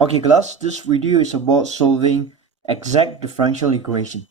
Okay class, this video is about solving exact differential equation.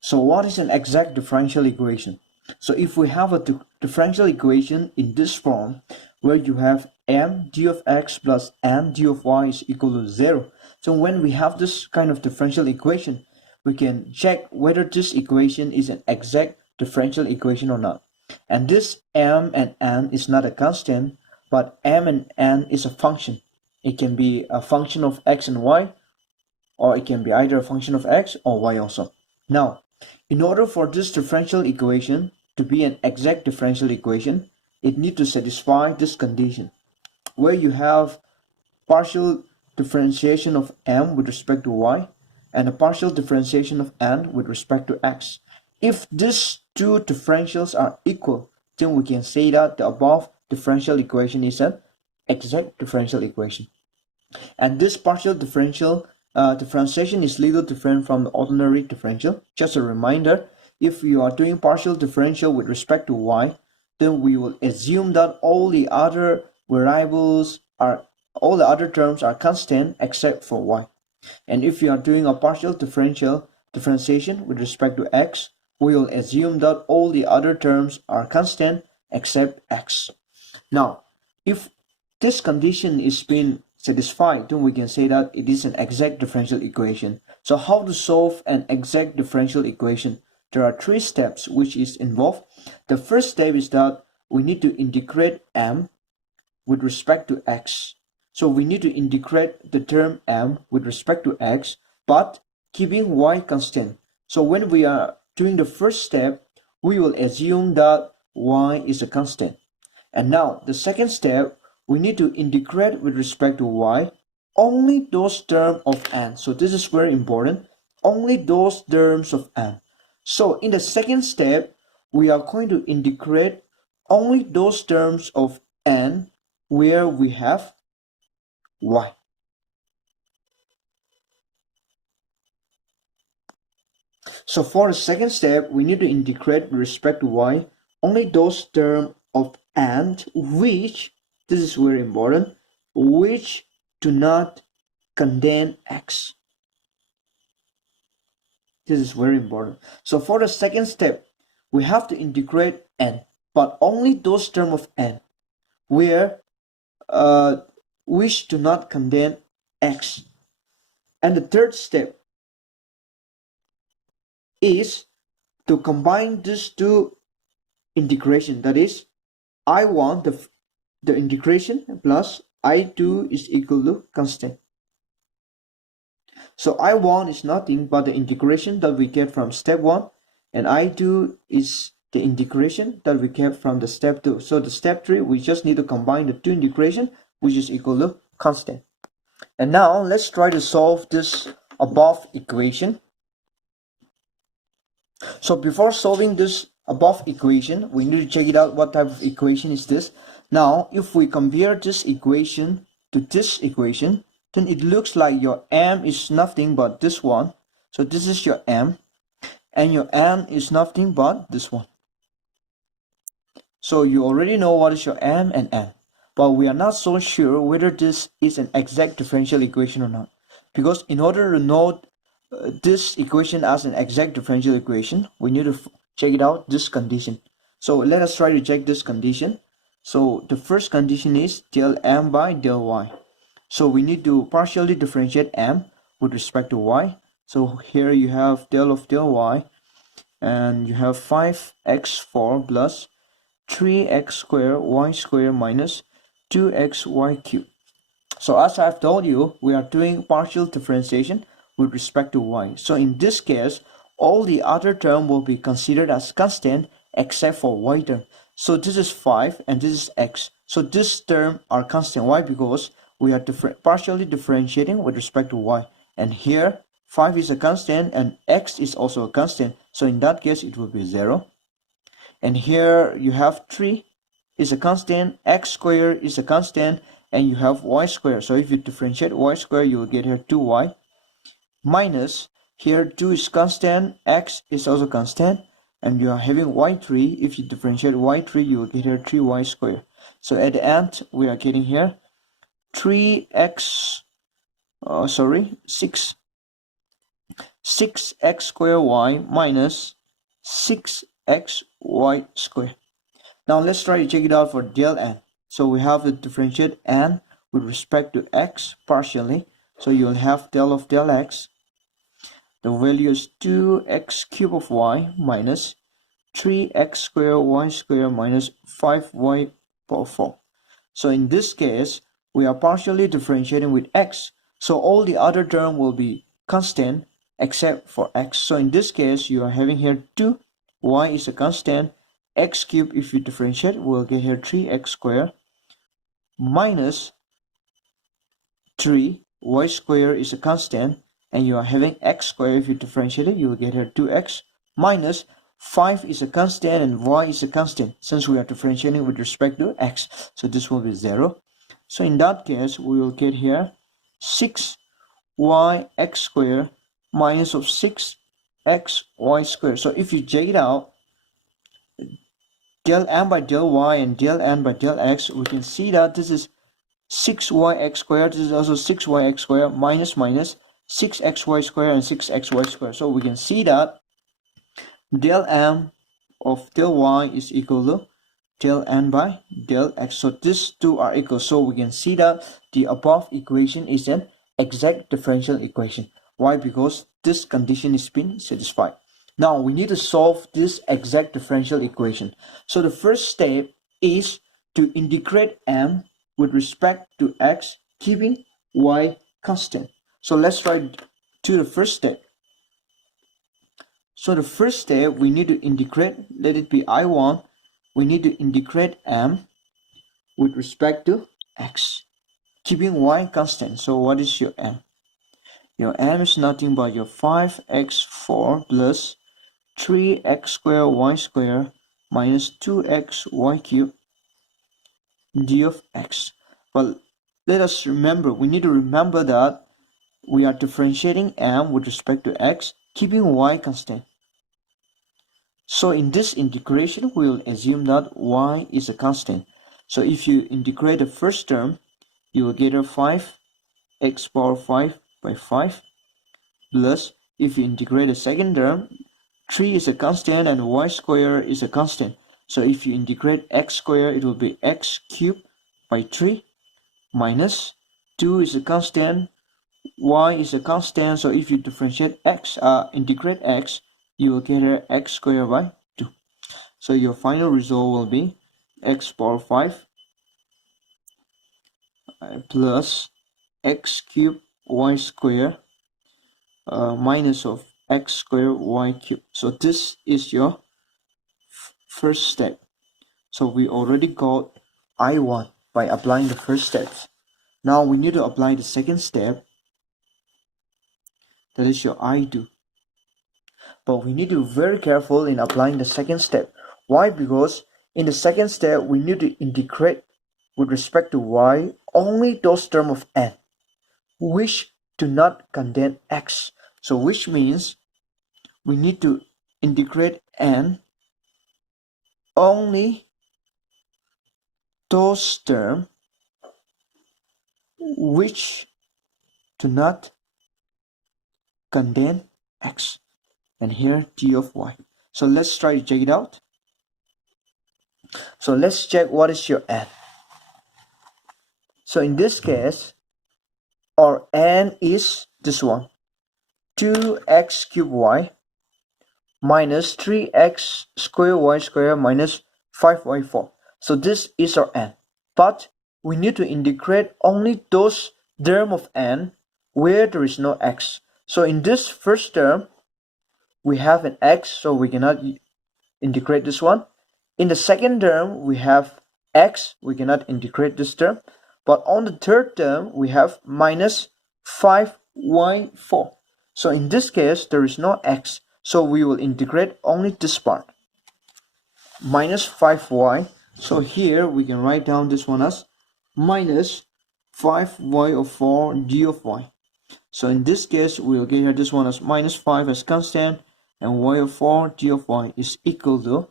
So what is an exact differential equation? So if we have a differential equation in this form where you have m d of x plus m d of y is equal to 0. So when we have this kind of differential equation, we can check whether this equation is an exact differential equation or not. And this m and n is not a constant, but m and n is a function. It can be a function of x and y, or it can be either a function of x or y also. Now, in order for this differential equation to be an exact differential equation, it needs to satisfy this condition, where you have partial differentiation of m with respect to y and a partial differentiation of n with respect to x. If these two differentials are equal, then we can say that the above differential equation is an exact differential equation. And this partial differentiation is little different from the ordinary differential. Just a reminder, if you are doing partial differential with respect to y, then we will assume that all the other terms are constant except for y. And if you are doing a partial differentiation with respect to x, we will assume that all the other terms are constant except x. Now, if this condition is being satisfied, then we can say that it is an exact differential equation. So how to solve an exact differential equation? There are three steps which is involved. The first step is that we need to integrate m with respect to x. So we need to integrate the term m with respect to x, but keeping y constant. So when we are doing the first step, we will assume that y is a constant. And now the second step, we need to integrate with respect to y only those terms of n. So this is very important, only those terms of n. So in the second step, we are going to integrate only those terms of n where we have y. So for the second step, we need to integrate with respect to y only those terms of n which, this is very important, which do not contain x. This is very important. So for the second step, we have to integrate n, but only those terms of n where which do not contain x. And the third step is to combine these two integration. That is, I1, the integration plus I2 is equal to constant. So I1 is nothing but the integration that we get from step 1, and I2 is the integration that we get from the step 2. So the step 3, we just need to combine the two integration, which is equal to constant. And now let's try to solve this above equation. So before solving this above equation, we need to check it out. What type of equation is this? Now, if we compare this equation to this equation, then it looks like your m is nothing but this one. So this is your m, and your n is nothing but this one. So you already know what is your m and n, but we are not so sure whether this is an exact differential equation or not, because in order to know this equation as an exact differential equation, we need to check it out, this condition. So let us try to check this condition. So the first condition is del m by del y. So we need to partially differentiate m with respect to y. So here you have del of del y, and you have 5x4 plus 3x squared y squared minus 2xy cubed. So as I've told you, we are doing partial differentiation with respect to y. So in this case, all the other term will be considered as constant except for y term. So this is 5 and this is x. So this term are constant. Why? Because we are partially differentiating with respect to y. And here 5 is a constant and x is also a constant. So in that case, it will be 0. And here you have 3 is a constant, x squared is a constant, and you have y squared. So if you differentiate y squared, you will get here 2y minus, here 2 is constant, x is also constant, and you are having y3. If you differentiate y3, you will get here 3y squared. So at the end, we are getting here 3x 6x squared y minus 6xy squared. Now let's try to check it out for del n. So we have to differentiate n with respect to x partially. So you'll have del of del x. The value is 2x cubed of y minus 3x squared y squared minus 5y power 4. So in this case, we are partially differentiating with x. So all the other term will be constant except for x. So in this case, you are having here 2, y is a constant, x cubed if you differentiate, we'll get here 3x squared minus 3, y squared is a constant, and you are having x squared. If you differentiate it, you will get here 2x minus 5 is a constant and y is a constant since we are differentiating with respect to x. So this will be 0. So in that case, we will get here 6yx squared minus of 6xy squared. So if you check it out, del m by del y and del n by del x, we can see that this is 6yx squared, this is also 6yx squared minus 6xy squared and 6xy squared. So we can see that del m of del y is equal to del n by del x. So these two are equal. So we can see that the above equation is an exact differential equation. Why? Because this condition is being satisfied. Now we need to solve this exact differential equation. So the first step is to integrate m with respect to x, keeping y constant. So let's try to the first step. So the first step, we need to integrate, let it be I1, we need to integrate m with respect to x, keeping y constant. So what is your m? Your m is nothing but your 5x4 plus 3x squared y squared minus 2xy cubed d of x. Well, let us remember, we need to remember that we are differentiating m with respect to x, keeping y constant. So in this integration, we will assume that y is a constant. So if you integrate the first term, you will get a 5x power 5 by 5 plus, if you integrate the second term, 3 is a constant and y squared is a constant. So if you integrate x squared, it will be x cubed by 3 minus 2 is a constant, y is a constant. So if you differentiate x, integrate x, you will get here x squared by 2. So your final result will be x power 5 plus x cubed y squared minus of x squared y cubed. So this is your first step. So we already got I1 by applying the first steps. Now we need to apply the second step. That is your I2. But we need to be very careful in applying the second step. Why? Because in the second step, we need to integrate with respect to y only those terms of n which do not contain x. So which means we need to integrate n only those terms which do not contain x. And here d of y. So let's try to check it out. So let's check what is your n. So in this case, our n is this one, 2x cubed y minus 3x squared y squared minus 5y4. So this is our n. But we need to integrate only those terms of n where there is no x. So in this first term, we have an x, so we cannot integrate this one. In the second term, we have x, we cannot integrate this term. But on the third term, we have minus 5y4. So in this case, there is no x. So we will integrate only this part. Minus 5y. So here we can write down this one as minus 5y of 4 d of y. So in this case, we will get here this one as minus 5 as constant, and y of 4 d of y is equal to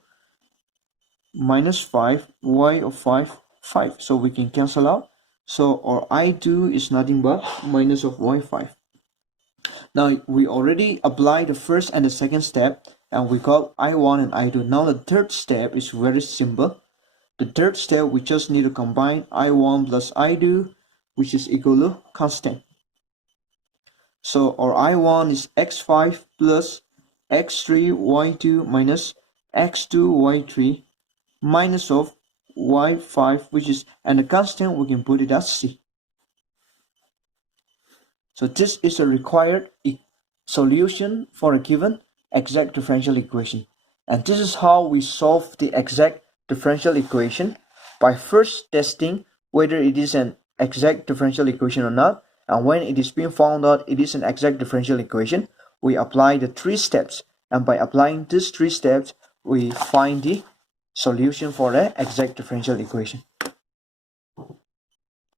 minus 5 y of 5, 5. So we can cancel out. So our I2 is nothing but minus of y5. Now we already applied the first and the second step, and we got I1 and I2. Now the third step is very simple. The third step, we just need to combine I1 plus I2, which is equal to constant. So our I1 is x5 plus x3 y2 minus x2 y3 minus of y5, which is, and the constant we can put it as c. So this is a required solution for a given exact differential equation. And this is how we solve the exact differential equation, by first testing whether it is an exact differential equation or not. And when it is being found out it is an exact differential equation, we apply the 3 steps. And by applying these 3 steps, we find the solution for the exact differential equation.